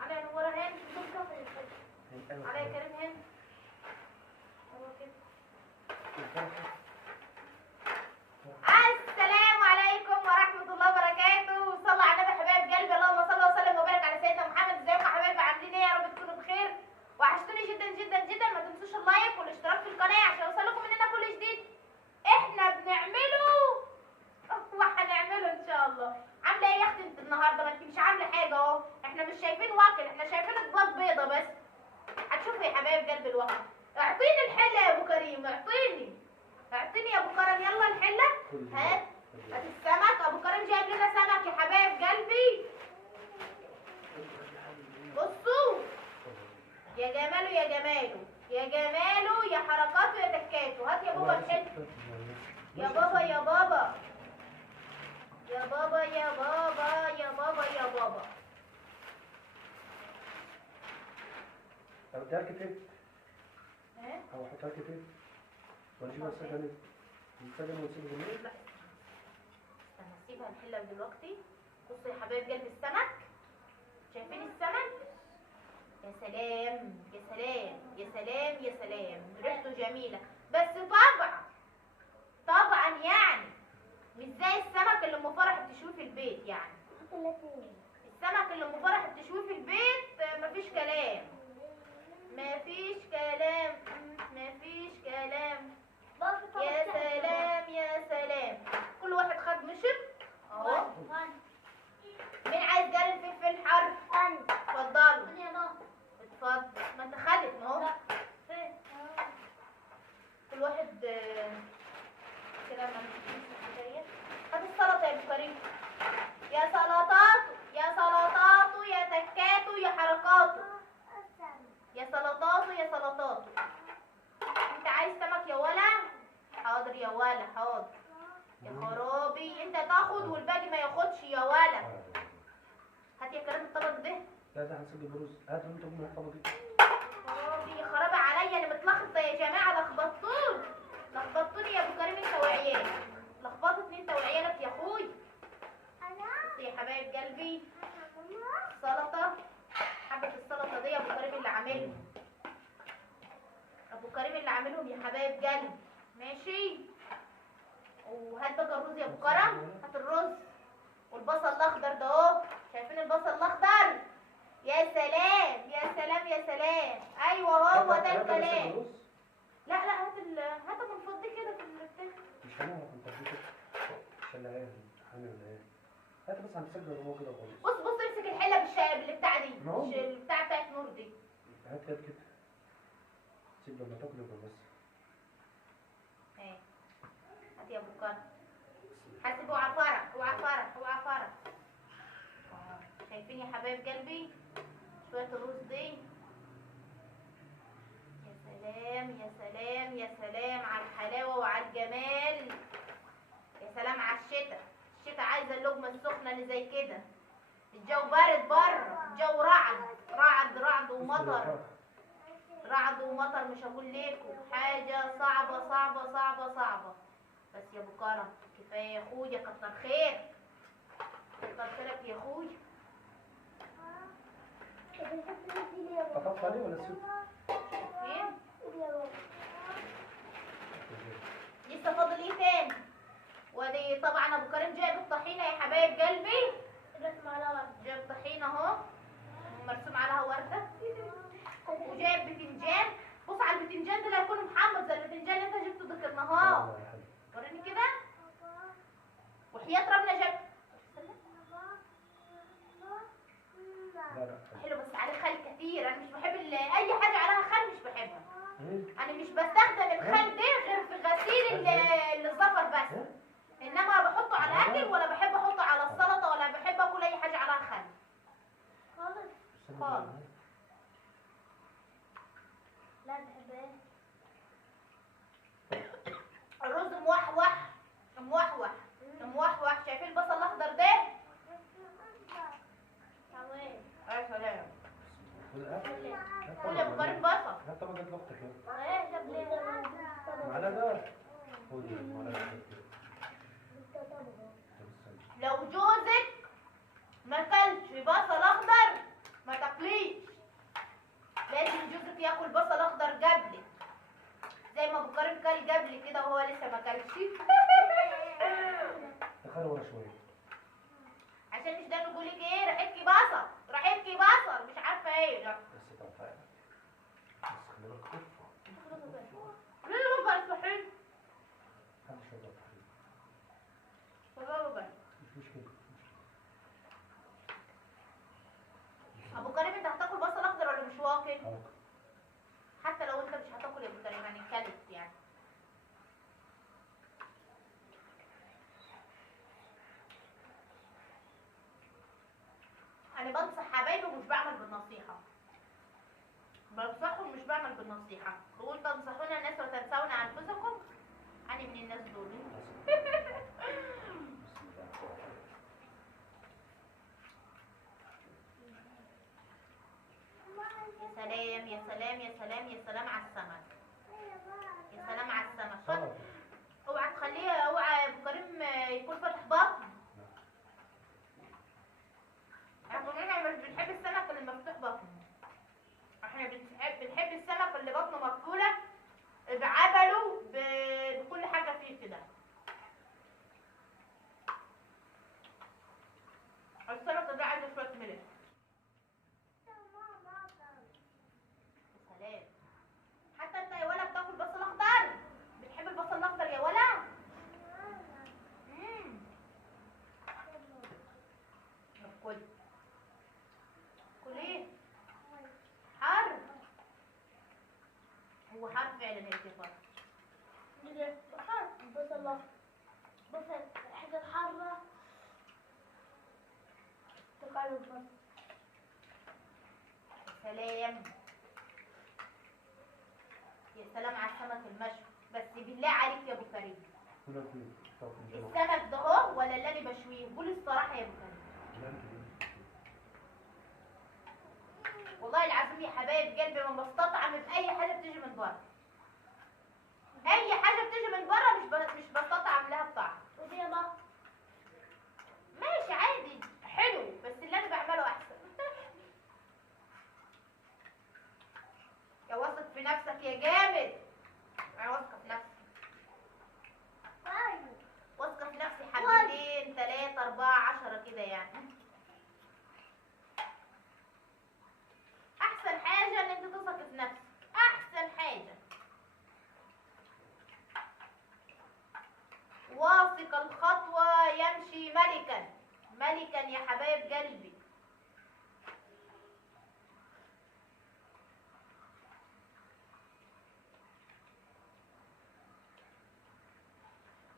على نورة هند. على يا كريم هند. هو كده. السلام عليكم ورحمة الله وبركاته. صلى على النبي حبايب قلبي. اللهم صل وسلم وبارك على سيدنا محمد. ازيكم يا حبايبي؟ عاملين ايه؟ يا رب تكونوا بخير. وحشتوني جدا جدا جدا. ما تنسوش اللايك والاشتراك في القناة عشان يوصلكم مننا كل جديد احنا بنعمله وهنعمله ان شاء الله. عامله ايه يا اختي انت النهارده؟ ما انت مش عامله حاجه اهو. احنا مش شايفين واكل، احنا شايفين اطباق بيضه بس. هتشوفي يا حبايب قلب الواكل. اعطيني الحله يا ابو كريم، اعطيني يا ابو كريم. يلا الحله. هات السمك. ابو كريم جايب لنا سمك يا حبايب قلبي. بصوا يا جماله يا جماله يا جماله يا حركاته يا تكاته. هات يا بابا الحله. يا بابا يا بابا يا بابا يا بابا يا بابا يا بابا. أحطها كتير؟ ايه؟ أو أحطها كتير؟ ونجيبها السجن ونسيبها بالليل؟ لا استنى هسيبها الحلة دلوقتي. بصوا يا حبايب قلب السمك. شايفين السمك؟ يا سلام يا سلام يا سلام يا سلام. ريحته جميلة بس طبعا يعني مش زي السمك اللي ام فرح بتشويه في البيت. يعني السمك اللي ام فرح بتشويه في البيت مفيش كلام مفيش كلام مفيش كلام. يا سلام يا سلام. كل واحد خد مشط اهو. مين عايز جاري فلفل حر؟ اتفضلوا اتفضل. ما انت خدت اهو. كل واحد كده. ما هات السلطه يا ابو كريم. يا سلطاته يا سلطاته يا تكاته يا حركاته. يا سلطاته يا سلطاته. انت عايز سمك يا ولا؟ حاضر يا ولا حاضر. يا خرابي انت تاخد والباقي ما ياخدش يا ولا. هات يا كريم الطبق ده. لا ده هنسجل بروز. هات انت من الطبق دي. خرابي يا خرابي عليا. انا متلخبطه يا جماعه. لخبطتوني يا ابو كريم انت وعيالك. لخبطتني انت وعيالك يا اخوي. بص يا حبايب قلبي السلطه. حبه السلطه دي ابو كريم اللي عاملهم. ابو كريم اللي عاملهم يا حبايب قلبي. ماشي. وهات بقى الرز يا ابو كرم. هات الرز والبصل الاخضر ده اهو. شايفين البصل الاخضر؟ يا سلام يا سلام يا سلام. ايوه هو ده الكلام. لا هات من فضي كده في البتاع. مش هنعرف نطبقه. مش هنلاقيها. هنلاقيها. هات بس هنسجل هو كده خالص. بص امسك الحله بالبتاع دي. مش البتاع بتاعت نور دي. هات كده. سيب لما تاكل يبقى بس. ايه هات يا ابو كرم. حاسب اوعى فرق اوعى فرق اوعى فرق. شايفين يا حبايب قلبي شويه الرز دي؟ يا سلام يا سلام يا سلام على الحلاوه وعلى الجمال. يا سلام على الشتاء عايزه اللقمه السخنه اللي زي كده. الجو بارد بره. الجو رعد ومطر. رعد ومطر. مش هقول لكم حاجه صعبه. بس يا ابو كرم كفايه يا اخويا. كتر خيرك يا اخويا. قطعت عليه ولا سيب؟ فين؟ لسه فاضل ايه تاني؟ ودي طبعا ابو كريم جايب الطحينه يا حبايب قلبي. جايب طحينه اهو مرسوم عليها ورده. وجايب بتنجان. بص على البتنجان ده لا يكون محمد زي البتنجان اللي انت جبته ده النهار. وريني كده. وحياة ربنا جاب حلو بس عليه خل كتير. انا مش بحب اي حاجه عليها خل مش بحبها. انا مش بستخدم الخل ده غير في غسيل الزفر بس. انما بحطه على الاكل ولا بحب احطه على السلطه ولا بحب اكل اي حاجه عليها خل خالص. لا بحب الرز موحوح. شايفين البصل الاخضر ده؟ يا سلام. كل يا ابو كريم بصل. هات طبق ده لاختك يلا. ايه جاب لي معلقه. خدي معلقه. لو جوزك ما كلش بصل اخضر ما تاكليش. تعالى ورا شويه. عشان مش ده بيقول لك ايه ريحتكي بصل، ريحتكي بصل مش عارفه ايه. لا بس تعالى بس خلي بالك خف. ليه بقى صحيح؟ محدش يقدر يتحرك. والله بقى مش مشكله. ابو كريم انت هتاكل بصل اخضر ولا مش واكل؟ حاضر. حتى لو انت مش هتاكل يا ابو كريم يعني كلت يعني. انا بنصح حبايبي ومش بعمل بالنصيحه. بنصحهم مش بعمل بالنصيحه. بقول تنصحون الناس وتنسون انفسكم. انا من الناس دول. يا سلام يا سلام يا سلام يا سلام على السمك. يا سلام على السمك. سلطه. اوعى تخليه، اوعى ابو كريم يكون فاتح بطن. احنا مش بنحب السمك اللي مفتوح بطنه. احنا بنحب السمك اللي بطنه مقفوله بعبله بكل حاجه فيه كده. السلطه ده عايزه شويه ملح. سلام. حتى انت يا ولا بتاكل بصل اخضر؟ بتحب البصل الاخضر يا ولا؟ طب كل ايه؟ حر. هو حر فعلا يا كفر. حر بصل بصل حاجة حارة تقلب بصل. سلام. يا سلام على السمك المشوي. بس بالله عليك يا ابو كريم، السمك ده هو ولا اللي انا بشويه؟ قول الصراحه يا ابو كريم. والله العظيم يا حبايب قلبي ما بستطعم باي حاجه بتيجي من بره. اي حاجه بتيجي من بره مش بستطعم لها الطعم. ودي يا ماما ماشي عادي حلو، بس اللي انا بعمله احسن. يا واثق في نفسك يا جامد. انا واثقه في نفسي. واثقه في نفسي حبتين 3 4 10 كده يعني. احسن حاجه ان انت تثق في نفسك، احسن حاجه. واثق الخطوه يمشي ملكا، ملكا يا حبايب قلبي.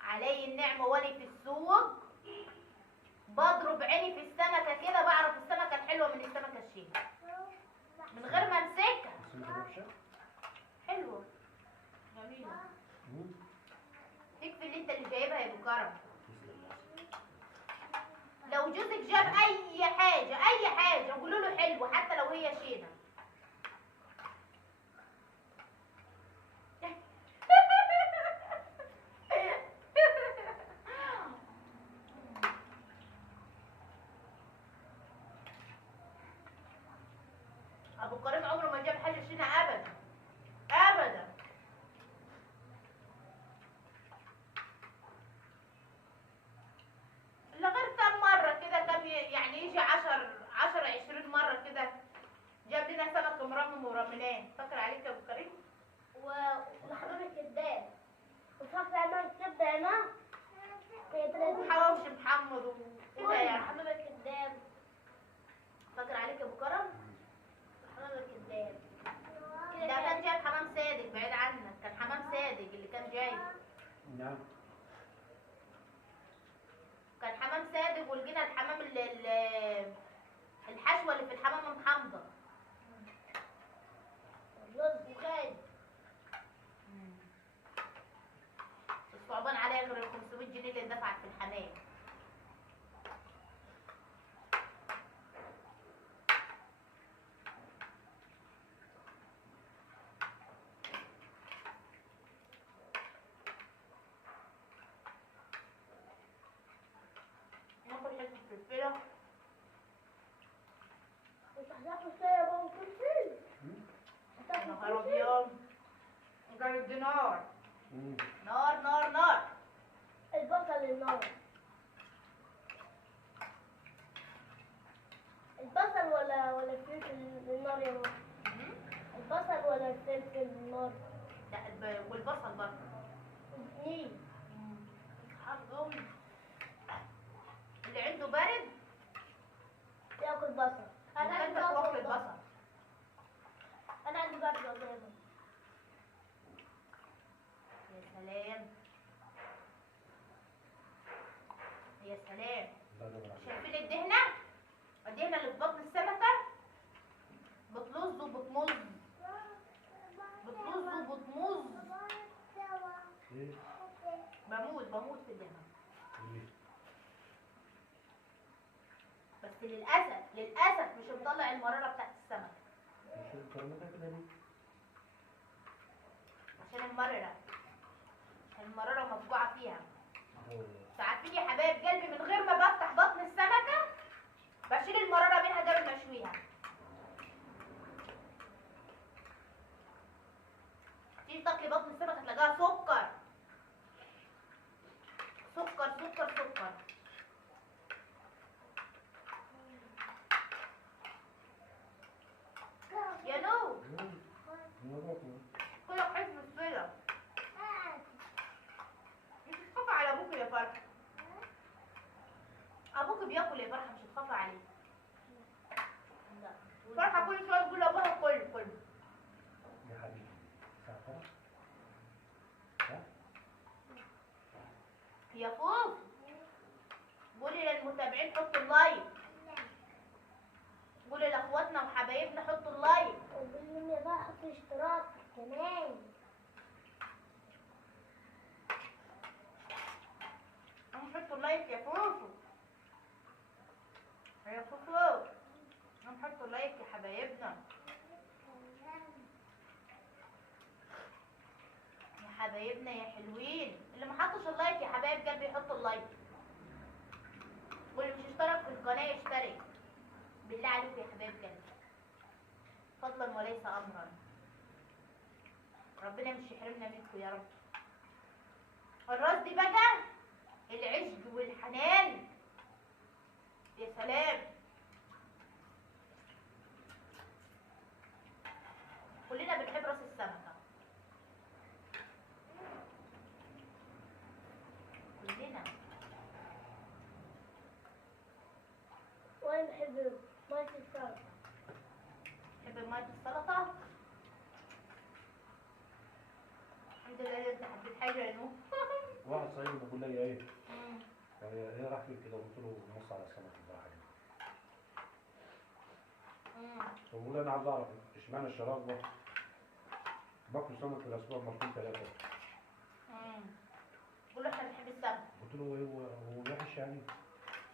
علي النعمه وانا في السوق بضرب عيني في السمكه كده، بعرف السمكه الحلوه من السمكه الشيخه من غير ما امسكها. حلوه جميله. تكفي اللي انت اللي جايبها يا ابو كرم. لو جوزك جاب اي حاجه اي حاجه قولوا له حلوه حتى لو هي شينه. ابو كريم عمره ما جاب حاجه شينه ابدا ابدا. الا غير كم مره كده، كم يعني يجي 10 20 مره كده جاب لنا سمك مرمم ورملان. فاكر عليك يا ابو كريم؟ وحمام الكداب وفاكرة عمال الكبدة هنا وحواوشي محمد وكده يعني. حمام الكداب فاكر عليك يا ابو كرم؟ حمام الكداب ده كان جايب حمام صادق بعيد عنك، كان حمام صادق اللي كان جايب. نعم. كان حمام صادق ولقينا الحمام الحشوه اللي في الحمام محمضه. الرز وخالد الصعبان عليا غير ال 500 جنيه اللي دفعت في الحمام. ناكل حته فلفله. مش هتاكل فيا يا بابا كل يا نهار ابيض جرد نار. مم. نار نار نار. البصل النار ولا الفلفل النار يا ماما؟ البصل ولا الفلفل النار؟ لا والبصل برضه. الاثنين. حظهم اللي عنده برد ياكل بصل. انا عندي يكلفك وقت بصل. البصل. انا عندي برد والله يا ماما. يا سلام يا سلام. لا لا لا. شايفين الدهنة؟ الدهنة اللي في بطن السمكة بتلظ وبتمظ، بتلظ وبتمظ. ايه؟ بموت في الدهنة. ايه؟ بس للأسف مش مطلع المرارة بتاعت السمك. شو الكرامات كده ليه؟ عشان المرارة مفجوعة فيها. هو عارفين يا حبايب قلبي من غير ما بفتح بطن السمكة بشيل المرارة منها قبل ما اشويها. تيجي تاكلي بطن السمكة تلاقيها سكر سكر سكر سكر. يا نو كلك حزب الصلة. مش هتخافي على ابوك يا فرحة. ابوك بياكل يا فرحة، مش هتخافي عليه. فرحة كل شوية تقول لابوها كل يا حبيبي الساعة كام؟ ها؟ يا فوف قولي للمتابعين حطوا اللايك، قولي لاخواتنا وحبايبنا حطوا اللايك. وقول لي بقى حط اشتراك كمان. حطوا اللايك يا فوفو يا فوفو. حطوا اللايك يا حبايبنا يا حبايبنا يا حلوين. اللي ما حطش اللايك يا حبايب قلبي يحطوا اللايك، واللي مش اشترك في القناة يشترك بالله عليكم يا حبايب قلبي، فضلا وليس امرا. ربنا مش يحرمنا منكم يا رب. الراس دي بقى العشق والحنان. يا سلام. كلنا بنحب راس السمكة، كلنا. وانا بحب مية السلطة. تحب مية السلطة؟ الحمد لله انت حبيت حاجة يا نور. واحد صاحبي بيقول لي ايه؟ هي راح فين كده قلت له نص على السمك بصراحة. فبقول انا عايز اعرف اشمعنى الشراب ده باكل سمك في الاسبوع مرتين ثلاثة. قول له احنا بنحب السمك. قلت له ايه هو وحش يعني؟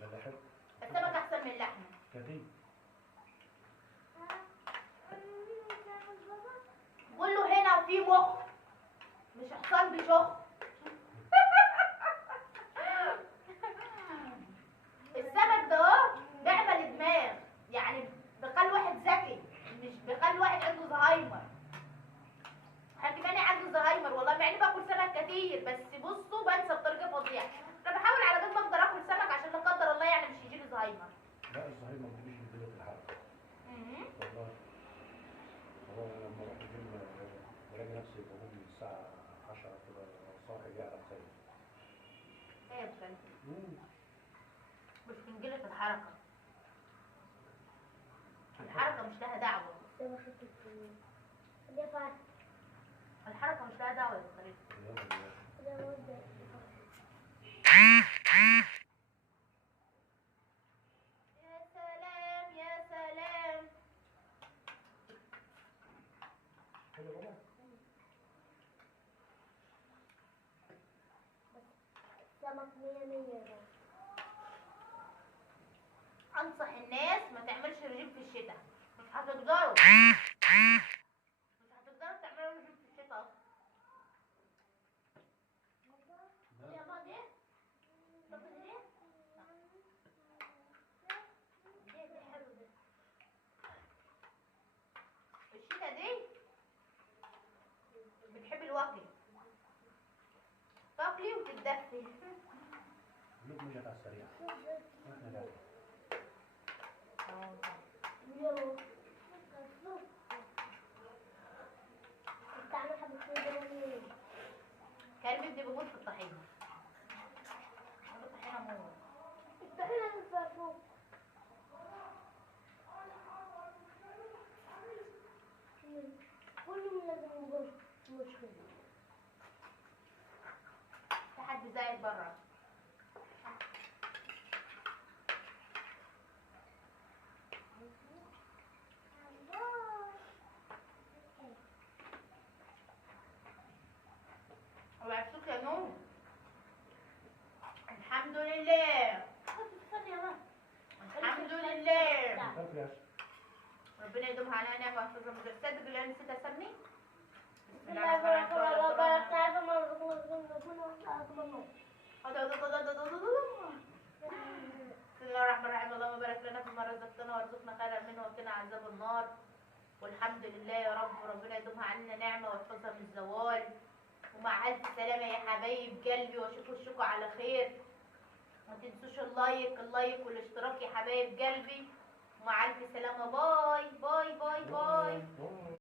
لا بحب. السمك احسن من اللحمة. كتير. قول له هنا في مخ مش حصان بشخ. السمك ده اهو بيعمل دماغ، يعني بيخلي واحد ذكي، مش بيخلي واحد عنده زهايمر. حكيماني عنده زهايمر والله، مع اني باكل سمك كتير بس بصوا بنسى بطريقه فظيعه. انا بحاول على قد ما اقدر اكل سمك عشان لا قدر الله يعني مش يجيلي زهايمر. لا الزهايمر ما بتجيش بالليل في الحلقة. والله هو لما رحت الجيم بلاقي نفسي بقوم من الساعة 10 كده صاحي جاي على خير. ايه بجد مش بنجيلي في الحركه. الحركه مش لها دعوه. السمكة الكتير. ده فات. الحركه مش لها دعوه يا فريد. ده مدة. يا سلام يا سلام. حلو بابا. سمك 100 ده. انصح الناس ما تعملش رجيم في الشتاء، مش هتقدروا تعملوا رجيم في الشتاء اصلا. يا ماما طب ليه؟ ده حلو ده. الشتاء دي بتحب الوكل، تاكلي وتتدفي. لقمة جت على السريع. احنا لا. في حد زيك بره. وعرفتك يا نور. الحمد لله. الحمد لله. خاف يا ربنا يدومها على نعمة ويحفظها من غير صدق اللي انا نسيت اسمي. بسم الله الرحمن الرحيم. بسم الله الرحمن الرحيم. اللهم بارك لنا فيما رزقتنا وارزقنا خيرا منه وقنا عذاب النار. والحمد لله يا رب. وربنا يدومها علينا نعمة ويحفظها من الزوال. ومع ألف سلامة يا حبايب قلبي واشوفكم على خير. ما تنسوش اللايك والاشتراك يا حبايب قلبي. ومع ألف سلامة. باي باي باي باي. باي.